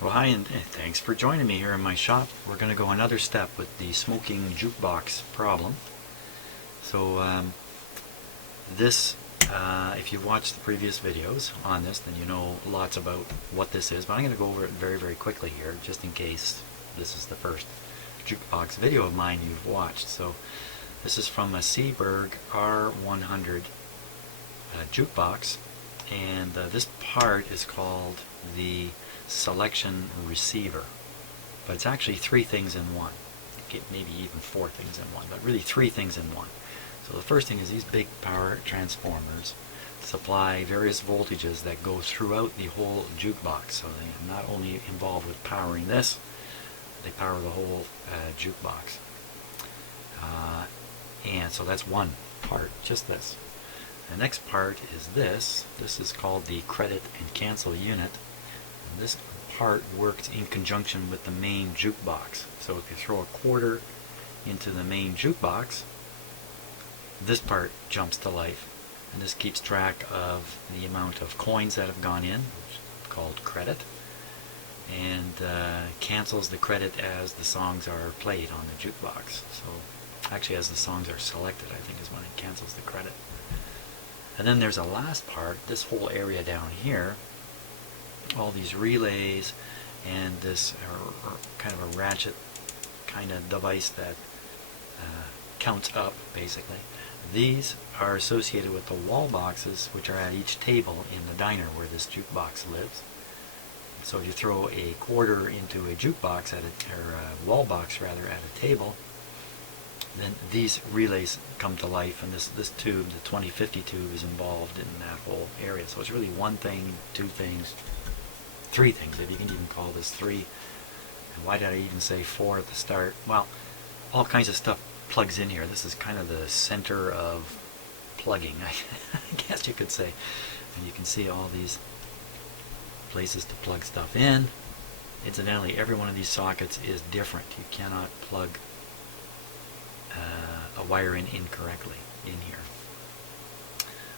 Well, hi, and thanks for joining me here in my shop. We're going to go another step with the smoking jukebox problem. So if you've watched the previous videos on this, then you know lots about what this is, but I'm going to go over it very, very quickly here, just in case this is the first jukebox video of mine you've watched. So this is from a Seeburg R100 jukebox, and this part is called the selection receiver, but it's actually three things in one. Maybe even four things in one, but really three things in one. So the first thing is these big power transformers supply various voltages that go throughout the whole jukebox. So they are not only involved with powering this, they power the whole jukebox. And so that's one part, just this. The next part is this. This is called the credit and cancel unit. And this part works in conjunction with the main jukebox. So if you throw a quarter into the main jukebox, this part jumps to life. And this keeps track of the amount of coins that have gone in, which is called credit, and cancels the credit as the songs are played on the jukebox. So actually as the songs are selected, I think, is when it cancels the credit. And then there's a last part, this whole area down here, all these relays and this kind of a ratchet kind of device that counts up, basically. These are associated with the wall boxes, which are at each table in the diner where this jukebox lives. So if you throw a quarter into a jukebox or a wall box rather, at a table, then these relays come to life, and this tube, the 2050 tube, is involved in that whole area. So it's really one thing, two things, three things, if you can even call this three. And why did I even say four at the start? Well, all kinds of stuff plugs in here. This is kind of the center of plugging, I guess you could say. And you can see all these places to plug stuff in. Incidentally, every one of these sockets is different. You cannot plug a wire in incorrectly in here.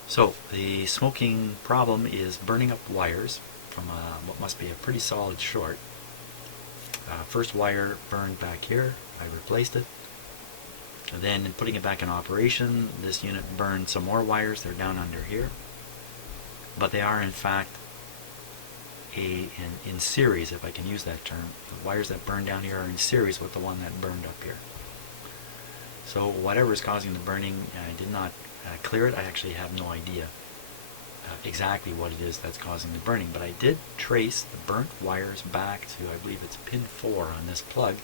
So the smoking problem is burning up wires from what must be a pretty solid short. First wire burned back here. I replaced it. And then in putting it back in operation, this unit burned some more wires. They're down under here. But they are in fact in series, if I can use that term. The wires that burn down here are in series with the one that burned up here. So whatever is causing the burning, I did not clear it. I actually have no idea exactly what it is that's causing the burning, but I did trace the burnt wires back to, I believe it's pin 4 on this plug,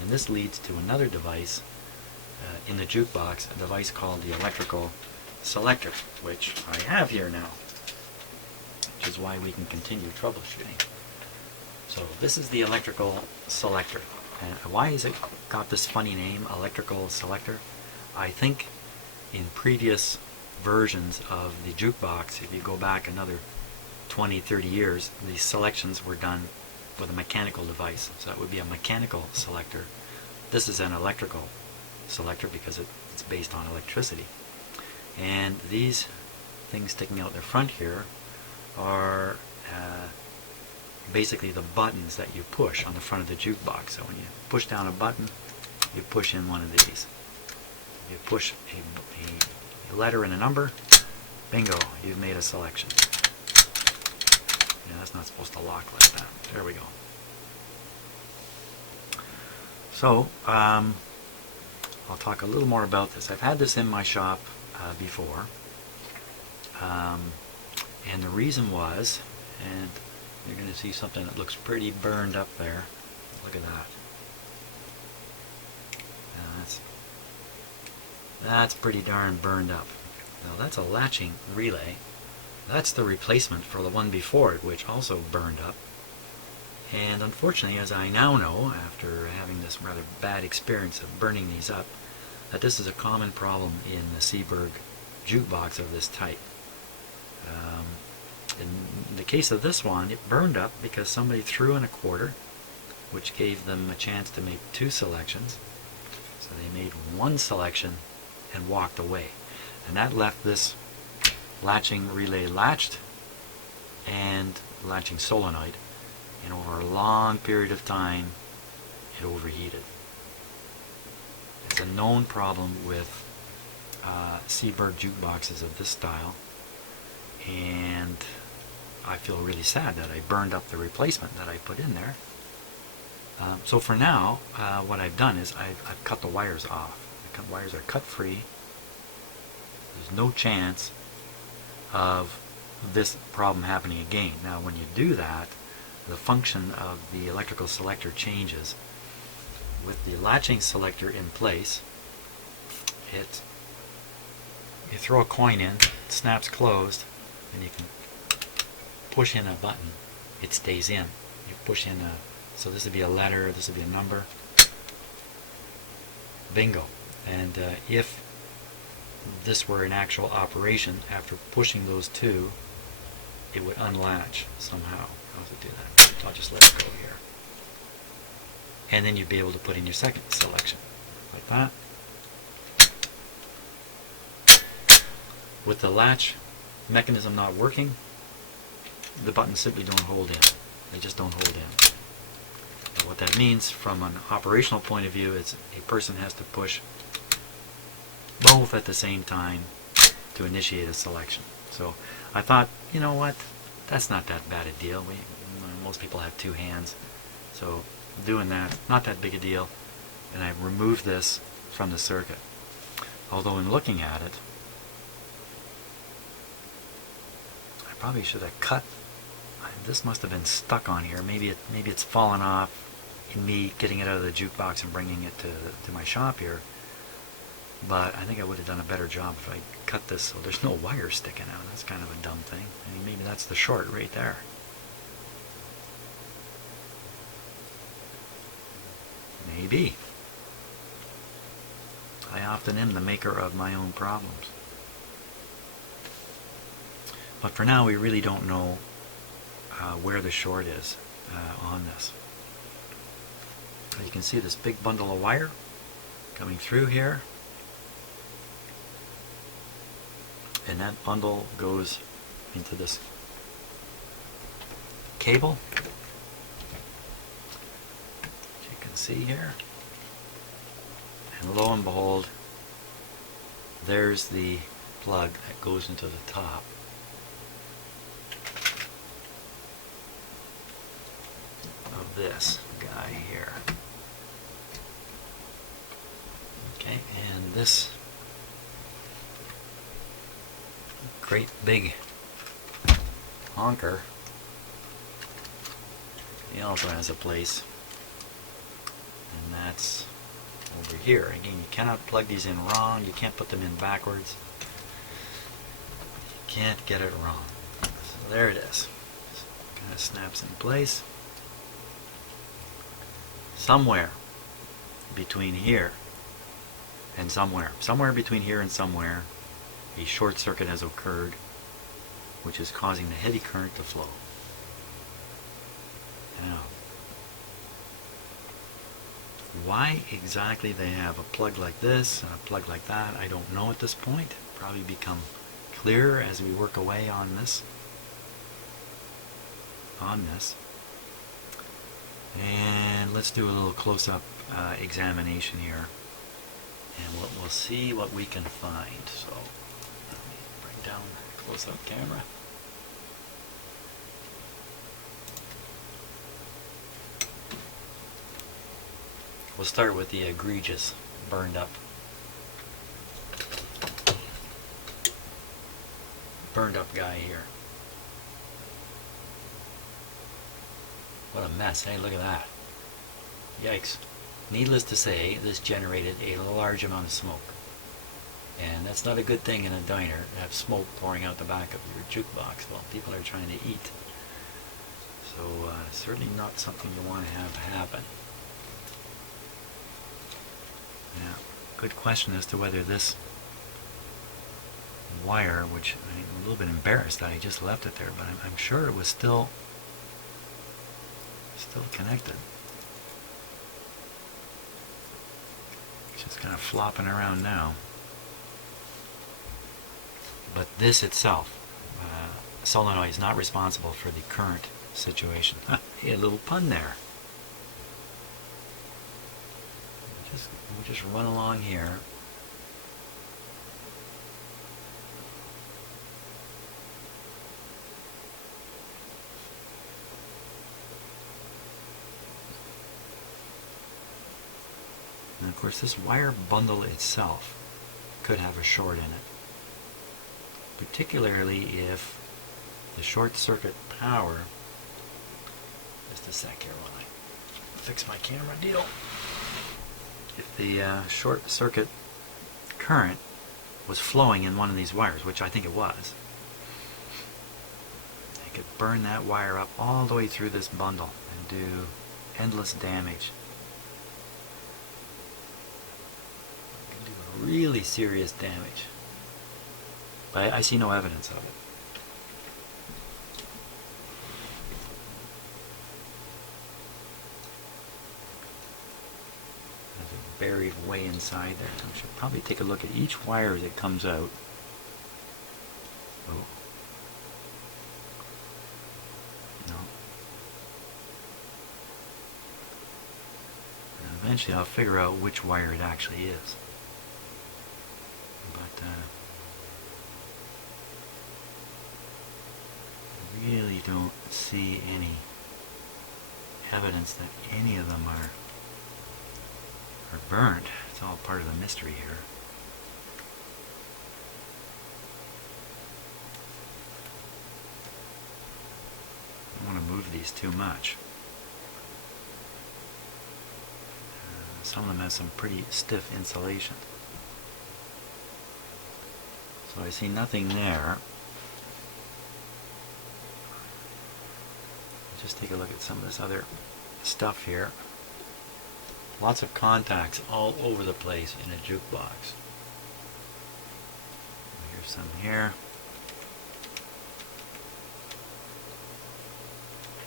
and this leads to another device in the jukebox, a device called the Electrical Selector, which I have here now, which is why we can continue troubleshooting. So this is the Electrical Selector. And why has it got this funny name, Electrical Selector? I think in previous versions of the jukebox, if you go back another 20, 30 years, the selections were done with a mechanical device. So that would be a mechanical selector. This is an electrical selector because it's based on electricity. And these things sticking out the front here are basically the buttons that you push on the front of the jukebox. So when you push down a button, you push in one of these. You push a letter and a number, bingo, you've made a selection. Yeah, that's not supposed to lock like that. There we go. So, I'll talk a little more about this. I've had this in my shop before, and the reason was, and you're going to see something that looks pretty burned up there. Look at that. That's pretty darn burned up. Now that's a latching relay. That's the replacement for the one before it, which also burned up. And unfortunately, as I now know, after having this rather bad experience of burning these up, that this is a common problem in the Seeburg Jukebox of this type. In the case of this one, it burned up because somebody threw in a quarter, which gave them a chance to make two selections. So they made one selection and walked away. And that left this latching relay latched and latching solenoid and over a long period of time it overheated. It's a known problem with Seeburg jukeboxes of this style, and I feel really sad that I burned up the replacement that I put in there. So for now, what I've done is I've cut the wires off. The wires are cut free. There's no chance of this problem happening again. Now when you do that, the function of the electrical selector changes. With the latching selector in place, you throw a coin in, it snaps closed, and you can push in a button, it stays in. You push in so this would be a letter, this would be a number, bingo. And if this were an actual operation, after pushing those two, it would unlatch somehow. How does it do that? I'll just let it go here. And then you'd be able to put in your second selection, like that. With the latch mechanism not working, the buttons simply don't hold in. They just don't hold in. And what that means from an operational point of view is a person has to push both at the same time to initiate a selection. So I thought, you know what, that's not that bad a deal. Most people have two hands, so doing that, not that big a deal. And I removed this from the circuit. Although in looking at it, I probably should have cut. This must have been stuck on here. Maybe it's fallen off in me getting it out of the jukebox and bringing it to my shop here. But I think I would have done a better job if I cut this so there's no wire sticking out. That's kind of a dumb thing. I mean, maybe that's the short right there. Maybe. I often am the maker of my own problems. But for now, we really don't know where the short is on this. You can see this big bundle of wire coming through here. And that bundle goes into this cable, as you can see here. And lo and behold, there's the plug that goes into the top. Of this guy here. Okay, and this great big honker, he also has a place, and that's over here. Again, you cannot plug these in wrong, you can't put them in backwards, you can't get it wrong. So there it is. Kind of snaps in place. Somewhere between here and somewhere between here and somewhere, a short circuit has occurred, which is causing the heavy current to flow. Now, why exactly they have a plug like this and a plug like that, I don't know at this point. Probably become clearer as we work away on this. And let's do a little close-up examination here, and we'll see what we can find. So let me bring down the close-up camera. We'll start with the egregious burned up guy here. What a mess, hey, look at that. Yikes. Needless to say, this generated a large amount of smoke. And that's not a good thing in a diner, to have smoke pouring out the back of your jukebox while people are trying to eat. So, certainly not something you want to have happen. Now, good question as to whether this wire, which I'm a little bit embarrassed that I just left it there, but I'm sure it was still connected. It's just kind of flopping around now. But this itself, solenoid, is not responsible for the current situation. Hey, a little pun there. We'll just run along here. And of course this wire bundle itself could have a short in it, particularly if the short circuit power, just a sec here while I fix my camera deal. If the short circuit current was flowing in one of these wires, which I think it was, it could burn that wire up all the way through this bundle and do endless damage. Really serious damage. But I see no evidence of it. There's it buried way inside there. I should probably take a look at each wire as it comes out. Oh. No. And eventually I'll figure out which wire it actually is. But I really don't see any evidence that any of them are burnt. It's all part of the mystery here. I don't want to move these too much. Some of them have some pretty stiff insulation. So I see nothing there. Just take a look at some of this other stuff here. Lots of contacts all over the place in a jukebox. Here's some here.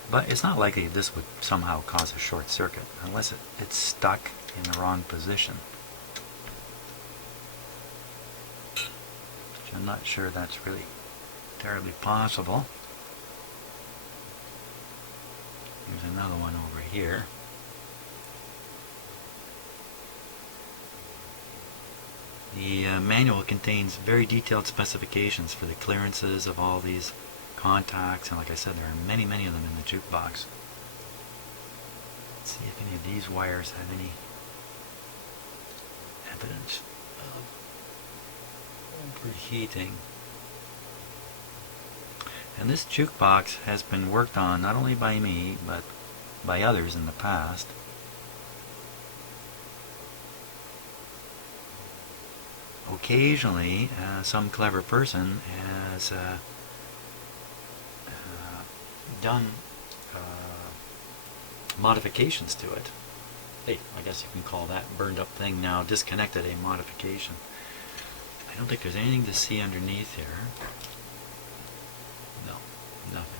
But it's not likely this would somehow cause a short circuit unless it's stuck in the wrong position. Which I'm not sure that's really terribly possible. There's another one over here. The manual contains very detailed specifications for the clearances of all these contacts, and like I said, there are many, many of them in the jukebox. Let's see if any of these wires have any evidence of overheating. And this jukebox has been worked on not only by me, but by others in the past. Occasionally, some clever person has done modifications to it. Hey, I guess you can call that burned up thing now disconnected a modification. I don't think there's anything to see underneath here. No, nothing.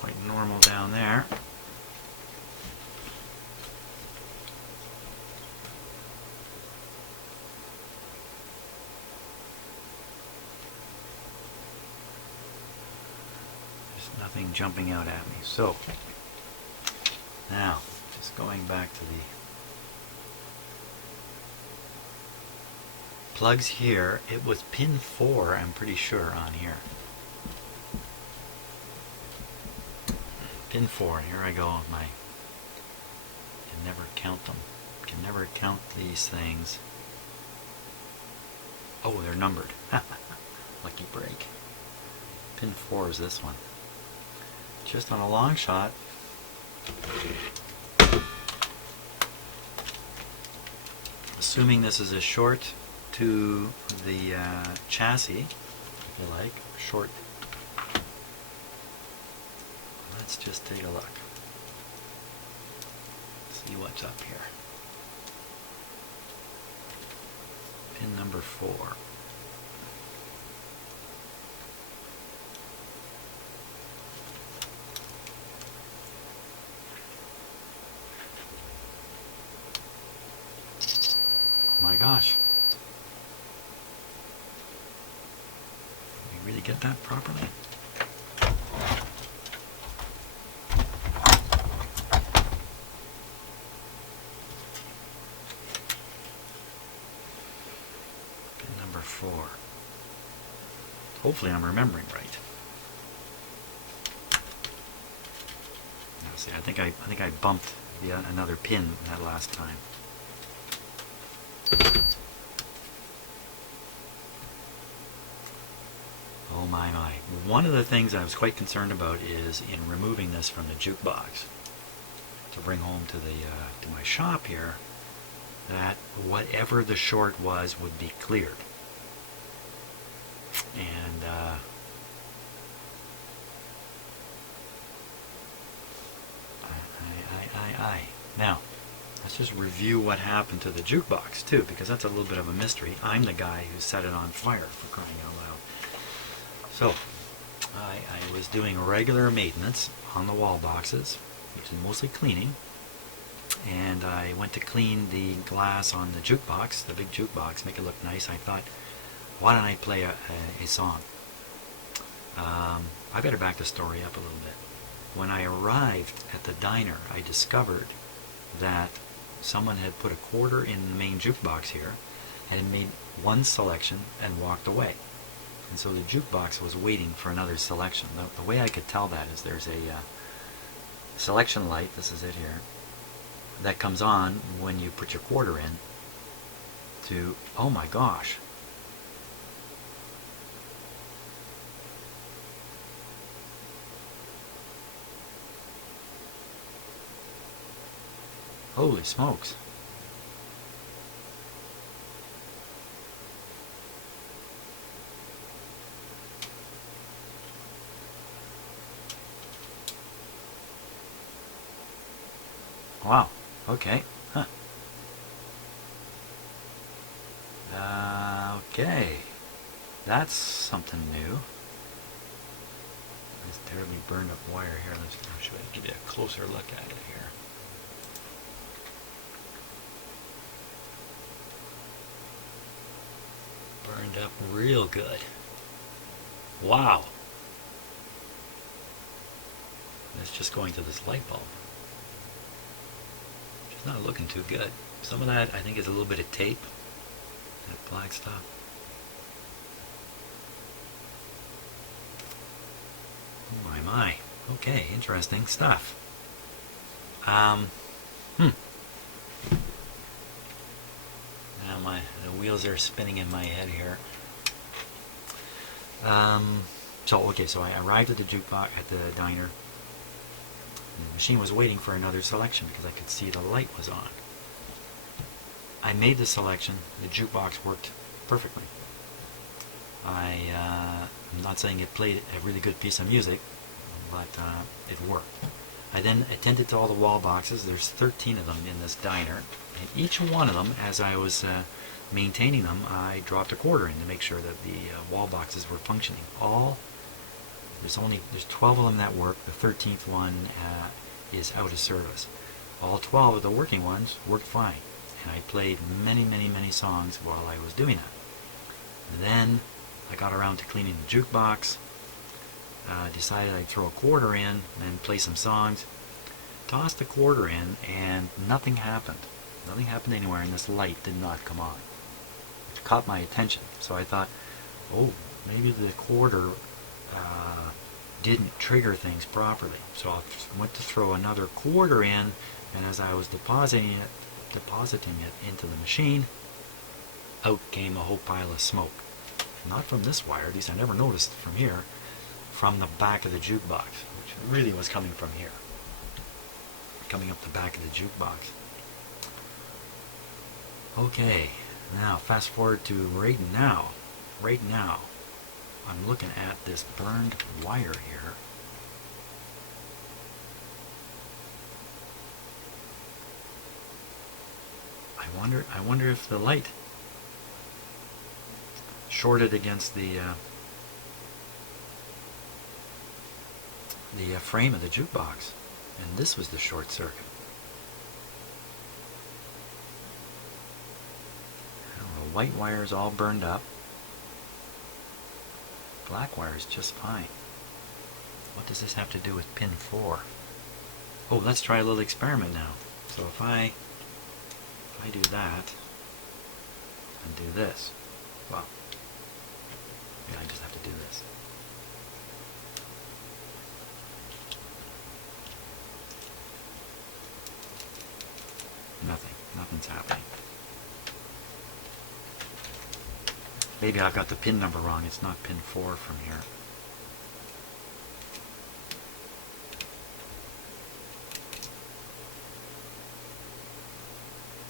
Quite normal down there. There's nothing jumping out at me. So now, just going back to the plugs here, it was pin 4, I'm pretty sure, on here. Pin 4, here I go with my, can never count them, can never count these things. Oh, they're numbered. Lucky break. Pin 4 is this one. Just on a long shot, assuming this is a short to the chassis, if you like, short. Let's just take a look. See what's up here. Pin number 4. you get that properly? Pin number 4. Hopefully I'm remembering right. Now see, I think I bumped another pin that last time. Oh my. One of the things I was quite concerned about is in removing this from the jukebox to bring home to my shop here, that whatever the short was would be cleared. And now let's just review what happened to the jukebox too, because that's a little bit of a mystery. I'm the guy who set it on fire, for crying out loud. So I was doing regular maintenance on the wall boxes, which is mostly cleaning, and I went to clean the glass on the jukebox, the big jukebox, make it look nice. I thought, why don't I play a song? I better back the story up a little bit. When I arrived at the diner, I discovered that someone had put a quarter in the main jukebox here and had made one selection and walked away. And so the jukebox was waiting for another selection. The way I could tell that is there's a selection light, this is it here, that comes on when you put your quarter in to, oh my gosh. Holy smokes. Wow, okay, huh. Okay, that's something new. This terribly burned up wire here. Let's give you a closer look at it here. Burned up real good. Wow. It's just going to this light bulb. It's not looking too good. Some of that I think is a little bit of tape. That black stuff. Oh my. Okay, interesting stuff. Now the wheels are spinning in my head here. So I arrived at the jukebox at the diner. The machine was waiting for another selection because I could see the light was on. I made the selection. The jukebox worked perfectly. I'm not saying it played a really good piece of music, but it worked. I then attended to all the wall boxes. There's 13 of them in this diner, and each one of them, as I was maintaining them, I dropped a quarter in to make sure that the wall boxes were functioning. There's 12 of them that work. The 13th one is out of service. All 12 of the working ones worked fine, and I played many songs while I was doing that. And then I got around to cleaning the jukebox. Decided I'd throw a quarter in and play some songs. Tossed the quarter in, and nothing happened. Nothing happened anywhere, and this light did not come on. It caught my attention, so I thought, oh, maybe the quarter didn't trigger things properly. So I went to throw another quarter in, and as I was depositing it into the machine, out came a whole pile of smoke. Not from this wire, at least I never noticed from here, from the back of the jukebox, which really was coming from here, coming up the back of the jukebox. Okay, now fast forward to right now. Right now, I'm looking at this burned wire here. I wonder if the light shorted against the frame of the jukebox, and this was the short circuit. The white wire is all burned up. black wire is just fine. What does this have to do with pin 4? Oh, let's try a little experiment now. So if I do that and do this, well, yeah, I just have to do this. Nothing's happening. Maybe I've got the pin number wrong. It's not pin 4 from here.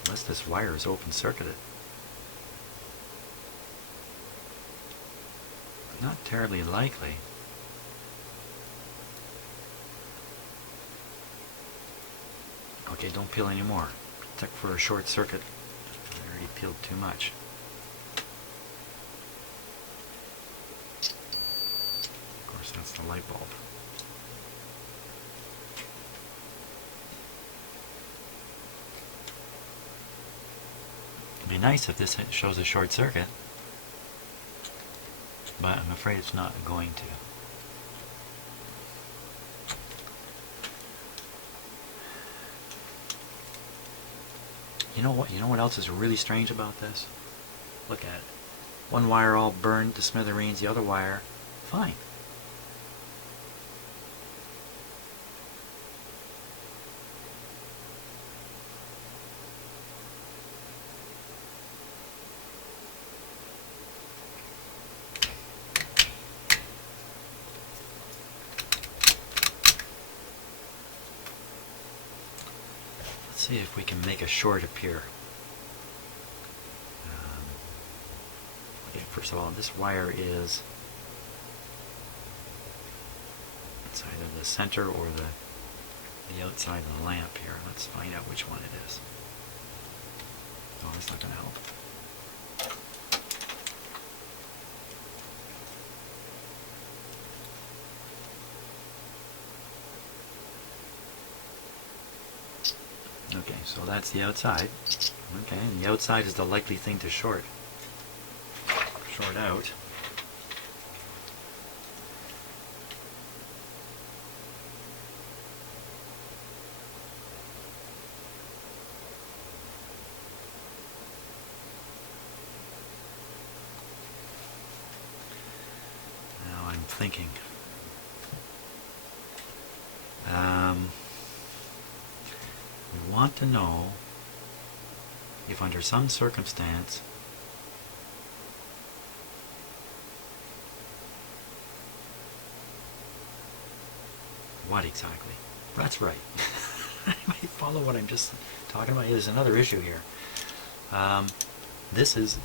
Unless this wire is open circuited. Not terribly likely. Okay, don't peel anymore. Check for a short circuit. I already peeled too much. Of course, that's the light bulb. It'd be nice if this shows a short circuit, but I'm afraid it's not going to. You know what else is really strange about this? Look at it. One wire all burned to smithereens, the other wire fine. Let's see if we can make a short appear. Okay, first of all, this wire is inside of the center or the outside of the lamp here. Let's find out which one it is. Oh, that's not going to help. Okay, so that's the outside. Okay, and the outside is the likely thing to short out. Now I'm thinking. We want to know if under some circumstance what exactly? That's right. I might follow what I'm just talking about. There's another issue here. This is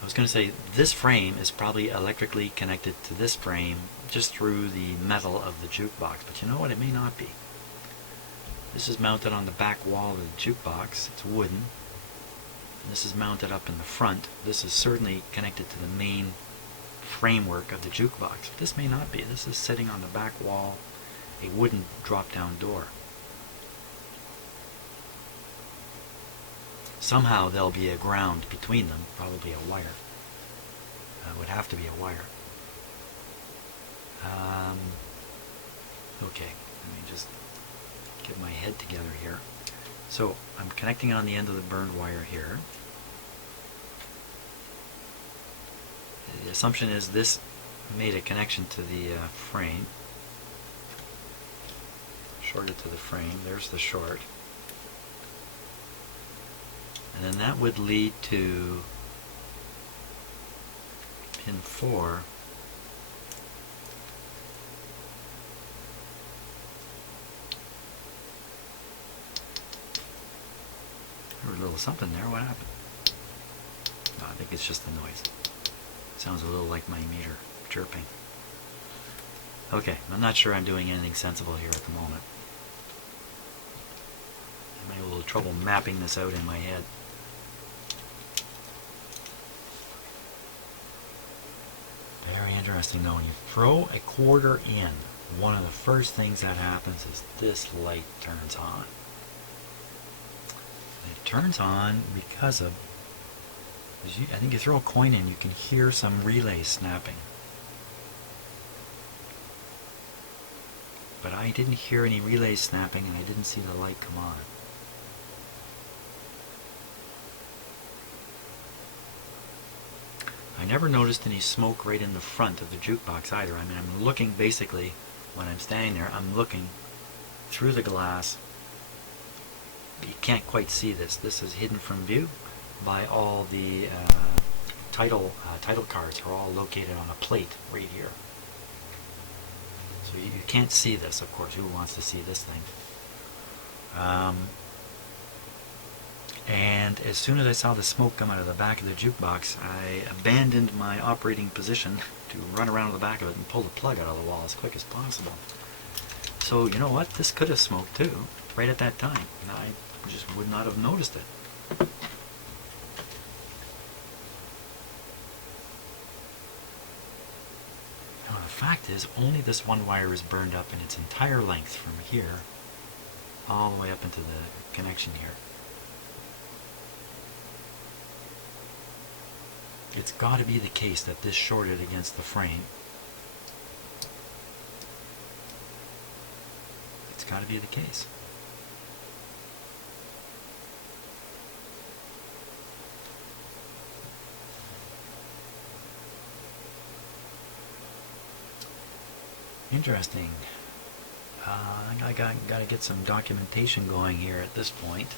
I was going to say this frame is probably electrically connected to this frame just through the metal of the jukebox, but you know what, it may not be. This is mounted on the back wall of the jukebox. It's wooden. And this is mounted up in the front. This is certainly connected to the main framework of the jukebox. This may not be. This is sitting on the back wall, a wooden drop-down door. Somehow there'll be a ground between them, probably a wire. It would have to be a wire. Okay, let me just get my head together here. So I'm connecting on the end of the burned wire here. The assumption is this made a connection to the frame. Shorted to the frame. There's the short. And then that would lead to pin 4. There was a little something there. What happened? No, I think it's just the noise. Sounds a little like my meter chirping. Okay, I'm not sure I'm doing anything sensible here at the moment. I'm having a little trouble mapping this out in my head. Very interesting though, when you throw a quarter in, one of the first things that happens is this light turns on. And it turns on because of I think you throw a coin in, you can hear some relays snapping. But I didn't hear any relays snapping, and I didn't see the light come on. I never noticed any smoke right in the front of the jukebox either. I mean, I'm looking basically, when I'm standing there, I'm looking through the glass. You can't quite see this. This is hidden from view by all the title cards are all located on a plate right here. So you can't see this, of course. Who wants to see this thing? And as soon as I saw the smoke come out of the back of the jukebox, I abandoned my operating position to run around the back of it and pull the plug out of the wall as quick as possible. So you know what? This could have smoked too, right at that time. And I just would not have noticed it. Now the fact is, only this one wire is burned up in its entire length from here all the way up into the connection here. It's got to be the case that this shorted against the frame. It's got to be the case. Interesting. I got to get some documentation going here at this point.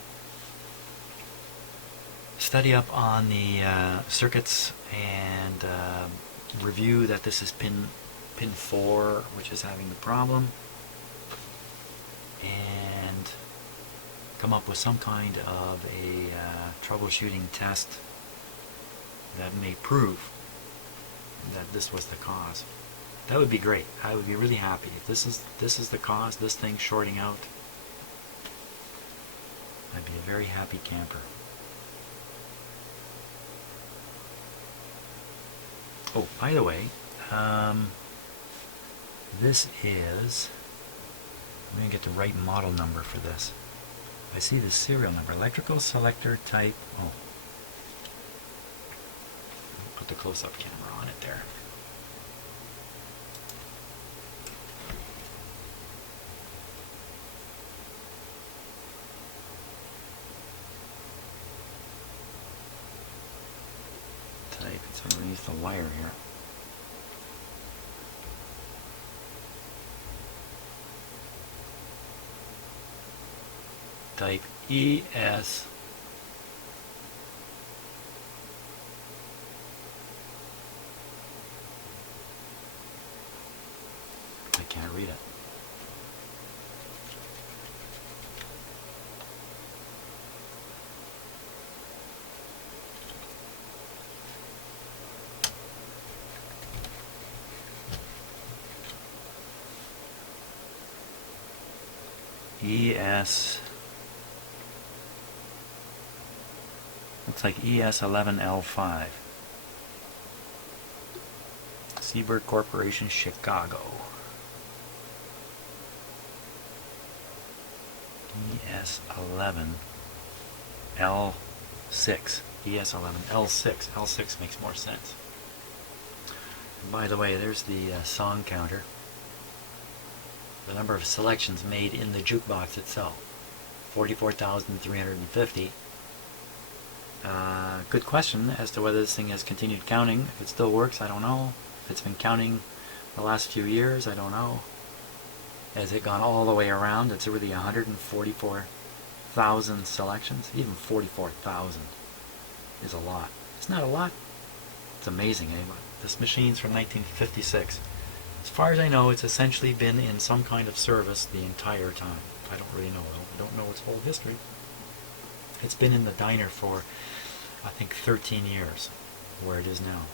Study up on the circuits and review that this is pin 4 which is having the problem, and come up with some kind of a troubleshooting test that may prove that this was the cause. That would be great. I would be really happy if this is the cause, this thing shorting out. I'd be a very happy camper. Oh, by the way, this is, I'm going to get the right model number for this. I see the serial number, Electrical Selector type, oh, put the close-up camera on it there. It's underneath the wire here. Type ES I can't read it. Looks like ES11L5. Seeburg Corporation, Chicago. ES11L6. ES11L6. L6 makes more sense. And by the way, there's the song counter. The number of selections made in the jukebox itself, 44,350. Good question as to whether this thing has continued counting. If it still works, I don't know. If it's been counting the last few years, I don't know. Has it gone all the way around? It's really 144,000 selections. Even 44,000 is a lot. It's not a lot. It's amazing, eh? This machine's from 1956. As far as I know, it's essentially been in some kind of service the entire time. I don't really know, though. I don't know its whole history. It's been in the diner for, I think, 13 years, where it is now.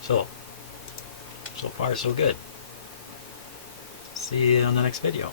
So far so good. See you on the next video.